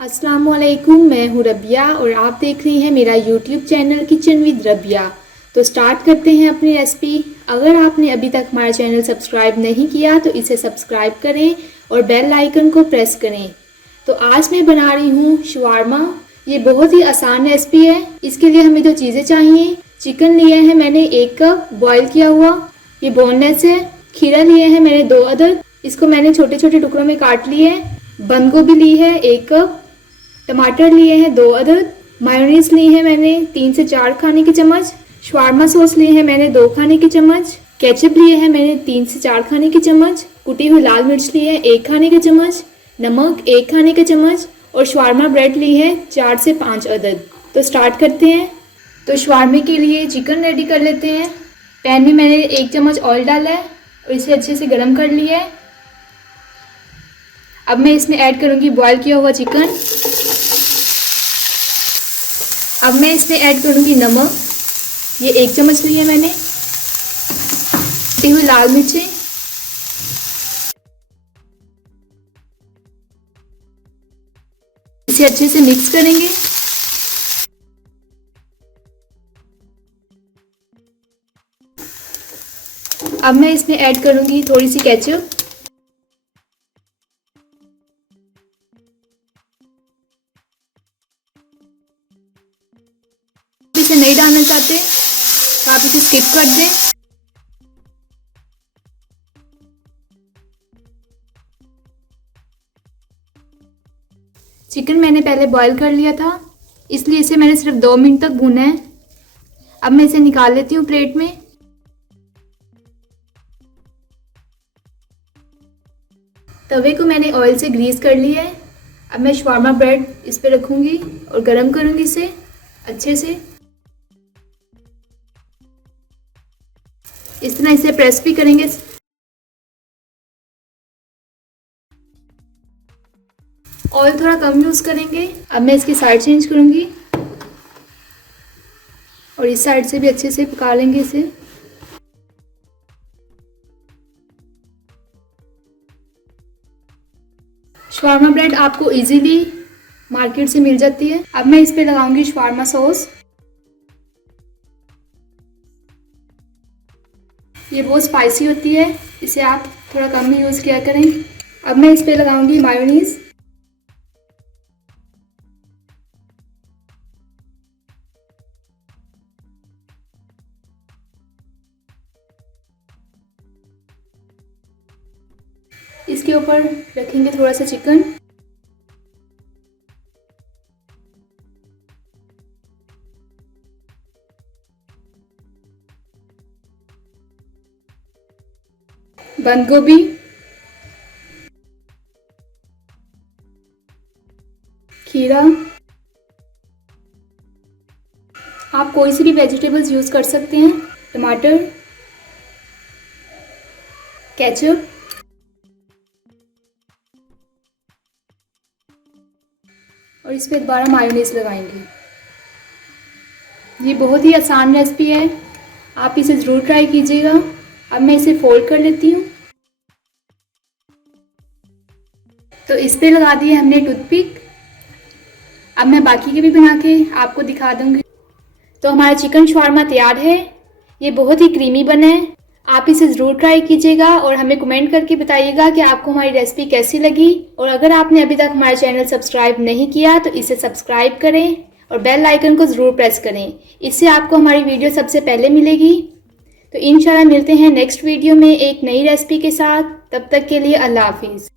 अस्सलामुअलैकुम, मैं हूँ रबिया और आप देख रही हैं मेरा YouTube channel kitchen with Rabia. तो स्टार्ट करते हैं अपनी रेसिपी। अगर आपने अभी तक हमारा चैनल सब्सक्राइब नहीं किया तो इसे सब्सक्राइब करें और बेल आइकन को प्रेस करें। तो आज मैं बना रही हूँ शवारमा। ये बहुत ही आसान रेसिपी है। इसके लिए हमें जो चीज़ें चाहिए, चिकन लिया है मैंने 1 कप बॉयल किया हुआ, ये बोनलेस है। खीरा लिए हैं मैंने 2 अदद, इसको मैंने छोटे छोटे टुकड़ों में काट लिए है। बंद गोभी ली है 1 कप, टमाटर लिए हैं 2 अदद, मायोनीज ली है मैंने 3 से 4 खाने के चम्मच, शवारमा सॉस लिए हैं मैंने 2 खाने के चम्मच, केचप लिए हैं मैंने 3 से 4 खाने के चम्मच, कुटी हुई लाल मिर्च ली है 1 खाने के चम्मच, नमक 1 खाने के चम्मच और शवारमा ब्रेड ली है 4 से 5 अदद। तो स्टार्ट करते हैं। तो शवारमे के लिए चिकन रेडी कर लेते हैं। पैन में मैंने 1 चम्मच ऑयल डाला है और इसे अच्छे से गर्म कर लिया है। अब मैं इसमें ऐड करूँगी बॉयल किया हुआ चिकन। अब मैं इसमें ऐड करूँगी नमक, ये 1 चम्मच ली है मैंने, कटी हुई लाल मिर्चें, इसे अच्छे से मिक्स करेंगे। अब मैं इसमें ऐड करूँगी थोड़ी सी केचप। इसे नहीं डालना चाहते तो आप इसे स्किप कर दें। चिकन मैंने पहले बॉईल कर लिया था, इसलिए इसे मैंने सिर्फ 2 मिनट तक भूना है। अब मैं इसे निकाल लेती हूँ प्लेट में। तवे को मैंने ऑयल से ग्रीस कर लिया है। अब मैं शवारमा ब्रेड इस पे रखूँगी और गरम करूँगी इसे अच्छे से। इस तरह इसे प्रेस भी करेंगे। ऑयल थोड़ा कम यूज़ करेंगे। अब मैं इसकी साइड चेंज करूँगी और इस साइड से भी अच्छे से पका लेंगे इसे। शवारमा ब्रेड आपको इजीली मार्केट से मिल जाती है। अब मैं इस पे लगाऊंगी शवारमा सॉस। ये बहुत स्पाइसी होती है, इसे आप थोड़ा कम ही यूज़ किया करें। अब मैं इस पे लगाऊंगी मायोनीज। इसके ऊपर रखेंगे थोड़ा सा चिकन। बंद गोभी, खीरा, आप कोई सी भी वेजिटेबल्स यूज़ कर सकते हैं, टमाटर, केचप और इस पर दोबारा मायोनीज लगाएंगे। ये बहुत ही आसान रेसिपी है, आप इसे ज़रूर ट्राई कीजिएगा। अब मैं इसे फोल्ड कर लेती हूँ। तो इस पे लगा दिए हमने टूथपिक। अब मैं बाकी के भी बना के आपको दिखा दूंगी। तो हमारा चिकन शवारमा तैयार है। ये बहुत ही क्रीमी बना है। आप इसे ज़रूर ट्राई कीजिएगा और हमें कमेंट करके बताइएगा कि आपको हमारी रेसिपी कैसी लगी। और अगर आपने अभी तक हमारा चैनल सब्सक्राइब नहीं किया तो इसे सब्सक्राइब करें और बेल आइकन को ज़रूर प्रेस करें। इससे आपको हमारी वीडियो सबसे पहले मिलेगी। तो इंशाल्लाह मिलते हैं नेक्स्ट वीडियो में एक नई रेसिपी के साथ। तब तक के लिए अल्लाह हाफिज़।